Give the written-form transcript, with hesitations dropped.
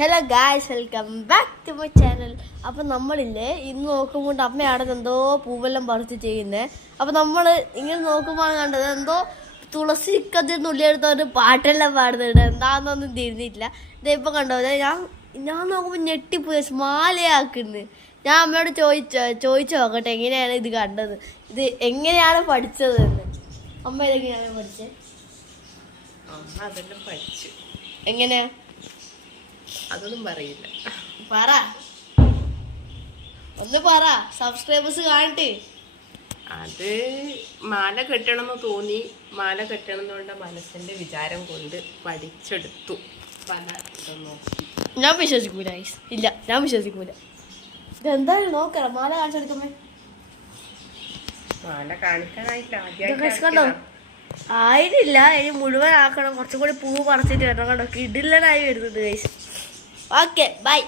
Hello guys, welcome back to my channel. അപ്പം നമ്മളില്ലേ ഇന്ന് നോക്കുമ്പോൾ അമ്മയാണ് എന്തോ പൂവെല്ലാം പറിച്ച് ചെയ്യുന്നത്. അപ്പം നമ്മൾ ഇങ്ങനെ നോക്കുമ്പോൾ കണ്ടത് എന്തോ തുളസി കതിർ നുള്ളിയെടുത്തവർ പാട്ടെല്ലാം പാടുന്നുണ്ട്. എന്താണെന്നൊന്നും തിരിഞ്ഞിട്ടില്ല. ഇതിപ്പോൾ കണ്ടോ, ഞാൻ നോക്കുമ്പോൾ ഞെട്ടിപ്പോയി, മാലയാക്കുന്നു. ഞാൻ അമ്മയോട് ചോദിച്ചു നോക്കട്ടെ എങ്ങനെയാണ് ഇത് കണ്ടത്, ഇത് എങ്ങനെയാണ് പഠിച്ചതെന്ന്. അമ്മ ഇതെങ്ങനെയാണ് പഠിച്ചത്? അതെല്ലാം പഠിച്ചു. എങ്ങനെയാ അതൊന്നും പറയില്ല. പറ, ഒന്ന് പറ, സബ്സ്ക്രൈബേഴ്സ് കാണട്ടെ. അത് മാല കെട്ടണമെന്ന് തോന്നി, മാല കെട്ടണമെന്നുള്ള മനസ്സിന്റെ വിചാരം കൊണ്ട് പഠിച്ചെടുത്തു. പല നോക്കി ഞാൻ വിശ്വസിക്കൂല. ഇല്ല, ഞാൻ വിശ്വസിക്കൂല. ഇതെന്തായാലും നോക്കണം. മാല കാണിച്ചെടുക്കുമ്പോ മാല കാണിക്കാനായിട്ടില്ല, കണ്ടോ, ആദ്യമായിട്ട് ആയിട്ടില്ല. ഇനി മുഴുവൻ ആക്കണം. കുറച്ചും കൂടി പൂ പറിച്ചിട്ട് വരണം. കണ്ടോ, കിടിലനായി വരുന്നുണ്ട് ഗൈസ്. Okay, by.